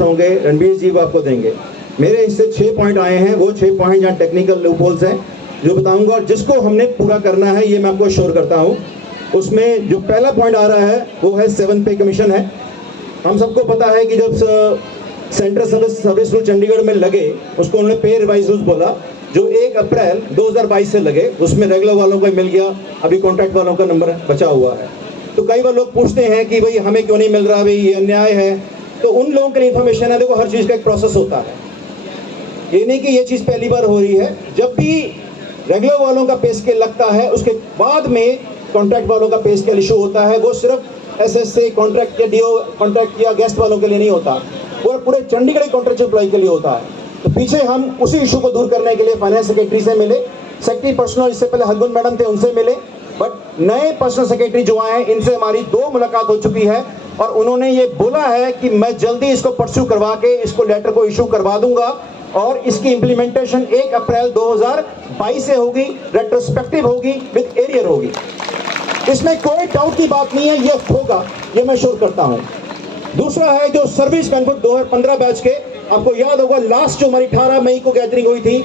होंगे, रणबीर जी वो आपको देंगे। मेरे इससे 6 पॉइंट आए हैं, वो 6 पॉइंट जहाँ टेक्निकल लूपहोल्स हैं जो बताऊंगा, और जिसको हमने पूरा करना है ये मैं आपको श्योर करता हूँ। उसमें जो पहला पॉइंट आ रहा है वो है 7 पे कमीशन है। हम सबको पता है कि जब सेंट्रल सर्विस रूल चंडीगढ़ में लगे, उसको उन्होंने पे रिवाइज रूल्स बोला, जो 1 अप्रैल 2022 से लगे। उसमें रेगुलर वालों को मिल गया, अभी कॉन्ट्रैक्ट वालों का नंबर बचा हुआ है। तो कई बार लोग पूछते हैं कि भाई हमें क्यों नहीं मिल रहा, भाई ये अन्याय है। तो उन लोगों के लिए इन्फॉर्मेशन है, देखो हर चीज़ का एक प्रोसेस होता है, ये नहीं कि ये चीज़ पहली बार हो रही है। जब भी रेगुलर वालों का पे स्केल लगता है, उसके बाद में कॉन्ट्रैक्ट वालों का पे स्केल इशू होता है। वो सिर्फ एसएसए कॉन्ट्रैक्ट या डीओ कॉन्ट्रैक्ट या गेस्ट वालों के लिए नहीं होता, वो पूरे चंडीगढ़ कॉन्ट्रैक्ट एम्प्लॉय के लिए होता है। तो पीछे हम उसी इशू को दूर करने के लिए फाइनेंस सेक्रेटरी से मिले, सेक्रेटरी पर्सनल इससे पहले हरगुन मैडम थे उनसे मिले, बट नए पर्सनल सेक्रेटरी जो आए हैं इनसे हमारी 2 मुलाकात हो चुकी है, और उन्होंने ये बोला है कि मैं जल्दी इसको परस्यू करवा के इसको लेटर को इशू करवा दूंगा, और इसकी इंप्लीमेंटेशन 1 अप्रैल 2022 से होगी, रेट्रोस्पेक्टिव होगी, विद एरियर होगी। इसमें कोई डाउट की बात नहीं है, ये होगा, ये मैं श्योर करता हूं। दूसरा है जो सर्विस बेनिफिट 2015 बैच के, आपको याद होगा लास्ट जो हमारी 18 मई को गैदरिंग हुई थी,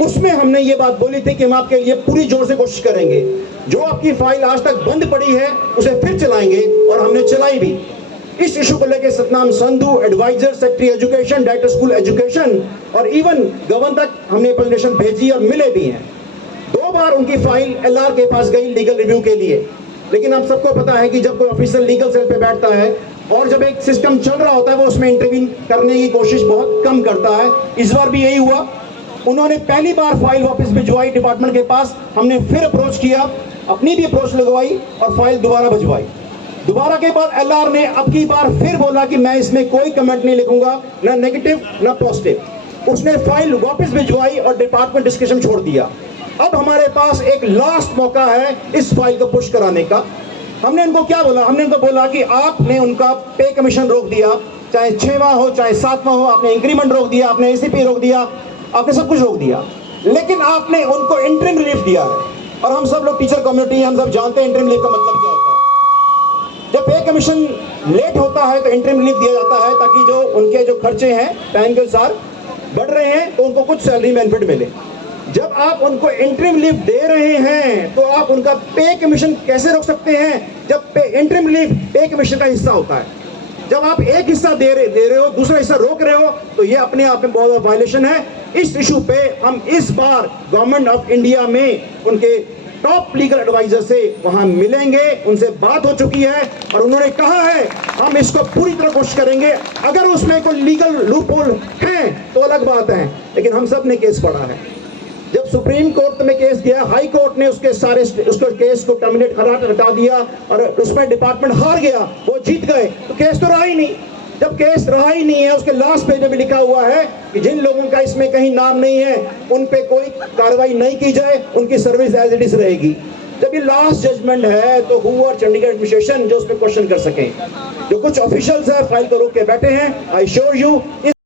उसमें हमने ये बात बोली थी कि हम आपके लिए पूरी जोर से कोशिश करेंगे। जो आपकी फाइल आज तक बंद पड़ी है उसे फिर चलाएंगे, और हमने चलाई भी। इस इशू को लेकर Satnam Sandhu, adviser, secretary education, director school education और इवन गवर्नर तक हमने प्रेजेंटेशन भेजी और मिले भी हैं। 2 बार उनकी फाइल एलआर के पास गई लीगल रिव्यू के लिए, लेकिन हम सबको पता है कि जब कोई ऑफिसर लीगल सेल पे बैठता है और जब एक सिस्टम चल रहा होता है, वो उसमें इंटरवीन करने की कोशिश बहुत कम करता है। इस बार भी यही हुआ, उन्होंने पहली बार फाइल वापस भिजवाई डिपार्टमेंट के पास, हमने फिर अप्रोच किया, अपनी भी अप्रोच लगवाई और फाइल दोबारा भिजवाई। दोबारा के बाद एलआर ने अब की बार फिर बोला कि मैं इसमें कोई कमेंट नहीं लिखूंगा, ना नेगेटिव ना पॉजिटिव। उसने फाइल वापस भिजवाई और डिपार्टमेंट डिस्कशन छोड़ दिया। अब हमारे पास एक लास्ट मौका है इस फाइल को पुश कराने का। हमने इनको क्या बोला, हमने इनको बोला कि आपने उनका पे कमीशन रोक दिया, चाहे 6वां हो चाहे 7वां हो, आपने इंक्रीमेंट रोक दिया, आपने एसीपी रोक दिया, आपने सब कुछ रोक दिया, लेकिन आपने उनको इंटरिम रिलीफ दिया है। और हम सब लोग टीचर कम्युनिटी, हम सब जानते हैं इंटरिम रिलीफ का मतलब क्या होता है। जब पे कमीशन लेट होता है तो इंटरिम रिलीफ दिया जाता है, ताकि जो उनके जो खर्चे हैं टाइम के अनुसार बढ़ रहे हैं तो उनको कुछ सैलरी बेनिफिट मिले। जब आप उनको इंटरिम रिलीफ दे रहे हैं तो आप उनका पे कमीशन कैसे रोक सकते हैं, जब इंटरिम रिलीफ पे कमीशन का हिस्सा होता है। जब आप एक हिस्सा दे रहे हो, दूसरा हिस्सा रोक रहे हो, तो ये अपने आप में बहुत बड़ा वायलेशन है। इस इशू पे हम इस बार गवर्नमेंट ऑफ इंडिया में उनके टॉप लीगल एडवाइजर से वहां मिलेंगे, उनसे बात हो चुकी है और उन्होंने कहा है हम इसको पूरी तरह कोशिश करेंगे। अगर उसमें कोई लीगल लूपहोल है तो अलग बात है, लेकिन हम सब ने केस पढ़ा है। जब सुप्रीम कोर्ट में केस गया, हाई कोर्ट ने उसके केस को टर्मिनेट हटा दिया और उसमें डिपार्टमेंट हार गया, वो जीत गए, तो केस तो रहा ही नहीं। जब केस रहा ही नहीं है, उसके लास्ट पेज में भी लिखा हुआ है कि जिन लोगों का इसमें कहीं नाम नहीं है उन पे कोई कार्रवाई नहीं की जाए, उनकी सर्विस एज इट इज रहेगी। जब ये लास्ट जजमेंट है तो हु और चंडीगढ़ एडमिनिस्ट्रेशन जो उस पर क्वेश्चन कर सकें। जो कुछ ऑफिशियल्स है फाइल को रोक के बैठे हैं, आई श्योर यू